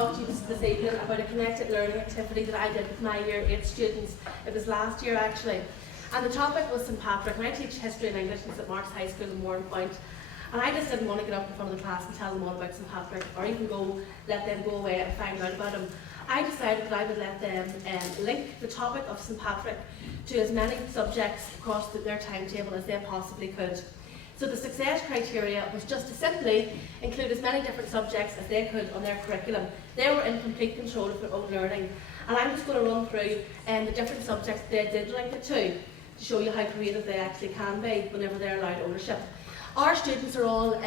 talk to you this evening about a connected learning activity that I did with my Year 8 students. It was last year actually. And the topic was St Patrick, and I teach history and English in St Mark's High School in Warrenpoint. And I just didn't want to get up in front of the class and tell them all about St Patrick, or even let them go away and find out about him. I decided that I would let them link the topic of St Patrick to as many subjects across their timetable as they possibly could. So the success criteria was just to simply include as many different subjects as they could on their curriculum. They were in complete control of their own learning. And I'm just going to run through the different subjects they did link it to show you how creative they actually can be whenever they're allowed ownership. Our students are all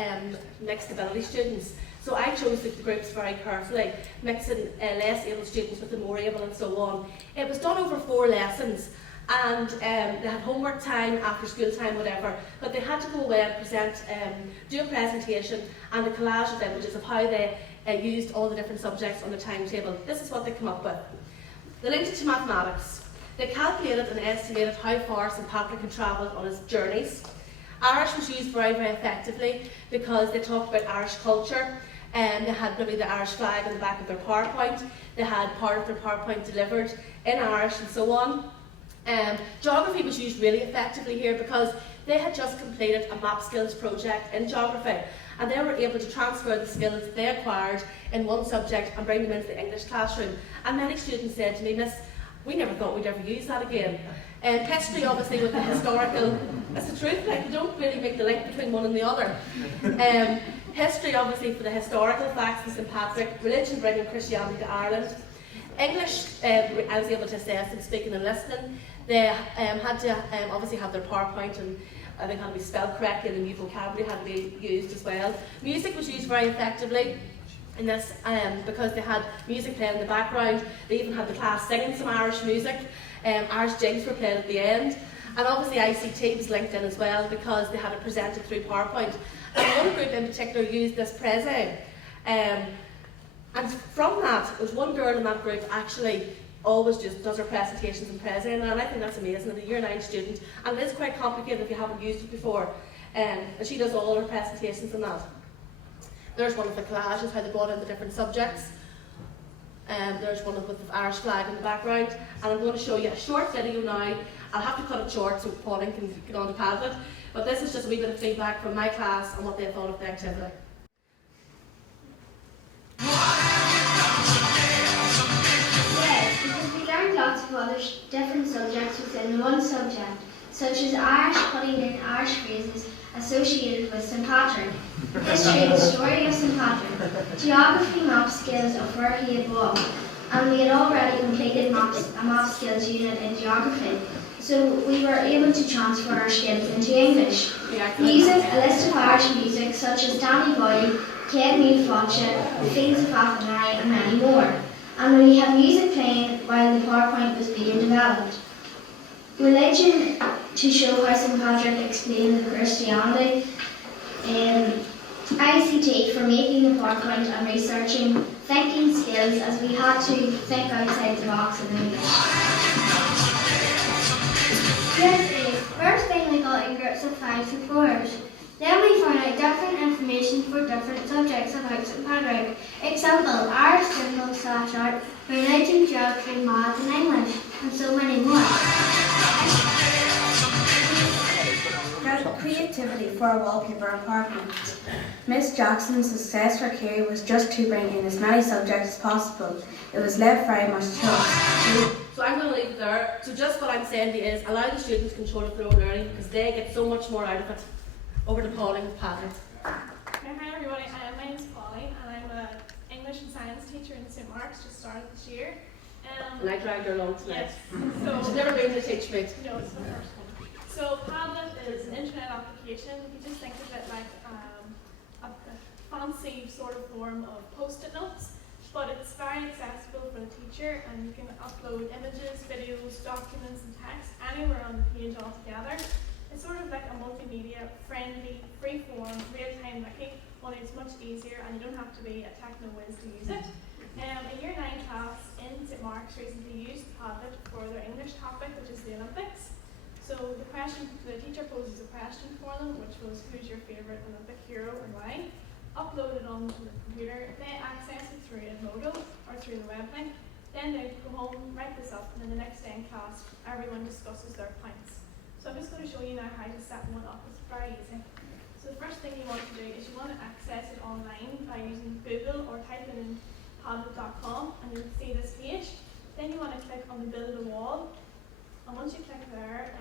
mixed ability students, so I chose the groups very carefully, mixing less able students with the more able and so on. It was done over 4 lessons, and they had homework time, after school time, whatever, but they had to go away and do a presentation and a collage of images of how they used all the different subjects on the timetable. This is what they came up with. They linked it to mathematics. They calculated and estimated how far St Patrick had travelled on his journeys. Irish was used very, very effectively because they talked about Irish culture, and they had maybe the Irish flag on the back of their PowerPoint. They had part of their PowerPoint delivered in Irish and so on. Geography was used really effectively here because they had just completed a map skills project in geography, and they were able to transfer the skills they acquired in one subject and bring them into the English classroom. And many students said to me, "Miss, we never thought we'd ever use that again." History, obviously, with the historical, that's the truth, like, you don't really make the link between one and the other. History, obviously, for the historical facts of St Patrick, religion bringing Christianity to Ireland. English, I was able to assess them speaking and listening. They had to obviously have their PowerPoint, and I think had to be spelled correctly, and the new vocabulary had to be used as well. Music was used very effectively in this because they had music playing in the background. They even had the class singing some Irish music. Irish jigs were played at the end. And obviously ICT was linked in as well because they had it presented through PowerPoint. And one group in particular used this Prezi. And from that, there's one girl in that group actually always just does her presentations in Prezi, and I think that's amazing. As a Year 9 student, and it is quite complicated if you haven't used it before. And she does all her presentations in that. There's one of the collages, how they brought in the different subjects. There's one with the Irish flag in the background, and I'm going to show you a short video now. I'll have to cut it short so Pauline can get on the Padlet, but this is just a wee bit of feedback from my class on what they thought of the activity. Yes, because we learned lots of other different subjects within one subject, such as Irish, putting in Irish phrases associated with St Patrick, history, the story of St Patrick, geography, map skills of where he had walked, and we had already completed a map skills unit in geography, so we were able to transfer our skills into English. Music, a list of Irish music such as Danny Boyle, Céad Míle Fáilte, The Fields of Athenry, and many more. And we had music playing while the PowerPoint was being developed. Religion, to show how St Patrick explained the Christianity. ICT for making the PowerPoint and researching. Thinking skills, as we had to think outside the box in English. Yes, first thing we got in groups of 5s and 4s. Then we found out different information for different subjects about St Patrick. Example, Irish symbols, art, religion, geography, maths and English, and so many more. Creativity for a wallpaper and PowerPoint. Miss Jackson's success criteria was just to bring in as many subjects as possible. It was left very much to us. So I'm going to leave it there. So just what I'm saying to you is allow the students control of their own learning because they get so much more out of it. Over to Pauline with Padlet. Hi everybody, my name is Pauline and I'm an English and Science teacher in St Mark's, just started this year. And I dragged her along tonight. Yes. So, she's never been to TeachMeet. No, it's the first one. So Padlet is an internet application. You can just think of it like a fancy sort of form of post-it notes, but it's very accessible for the teacher and you can upload images, videos, documents and text anywhere on the page altogether. It's sort of like a multimedia friendly, free-form, real-time wiki, only it's much easier and you don't have to be a techno-whiz to use it. A Year 9 class in St Mark's recently used Padlet for their English topic, which is the Olympics. So the teacher poses a question for them, which was, who's your favourite Olympic hero and why? upload it onto the computer. If they access it through Edmodo or through the web link, then they go home, write this up, and then the next day in class, everyone discusses their points. So I'm just going to show you now how to set one up. It's very easy. So the first thing you want to do is you want to access it online by using Google or typing in padlet.com, and you'll see this page. Then you want to click on the build a wall, and once you click there,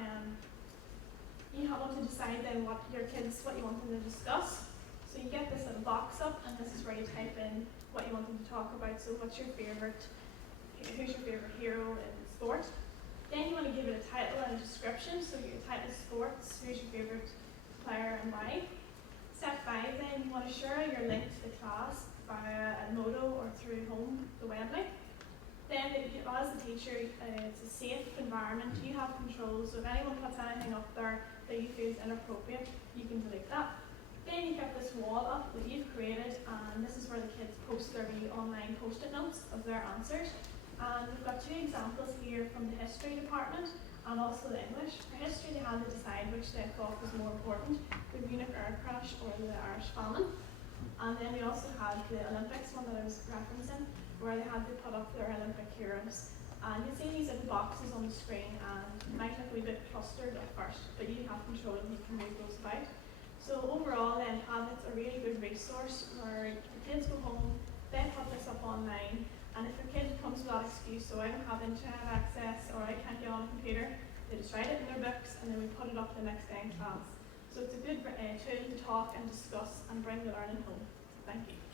you want to decide then what you want them to discuss. So you get this little box up, and this is where you type in what you want them to talk about. So who's your favourite hero in sport? Then you want to give it a title and a description. So your title is sports, who's your favourite player and why. Step 5 then, you want to share your link to the class via Edmodo or through home, the web link. Then as the teacher, it's a safe environment. You have control, so if anyone puts anything up there that you feel is inappropriate, you can delete that. Then you get this wall up that you've created, and this is where the kids post their wee online post-it notes of their answers. And we've got 2 examples here from the history department and also the English. For history, they had to decide which they thought was more important, the Munich air crash or the Irish famine. And then we also had the Olympics one that I was referencing, where they had to put up their Olympic heroes. And you see these little boxes on the screen, and it might look a wee bit clustered at first, but you have control and you can move those about. So overall then, Padlet's a really good resource where the kids go home, they put this up online, and if a kid comes with that excuse, so I don't have internet access or I can't get on a computer, they just write it in their books and then we put it up the next day in class. So it's a good tool to talk and discuss and bring the learning home. Thank you.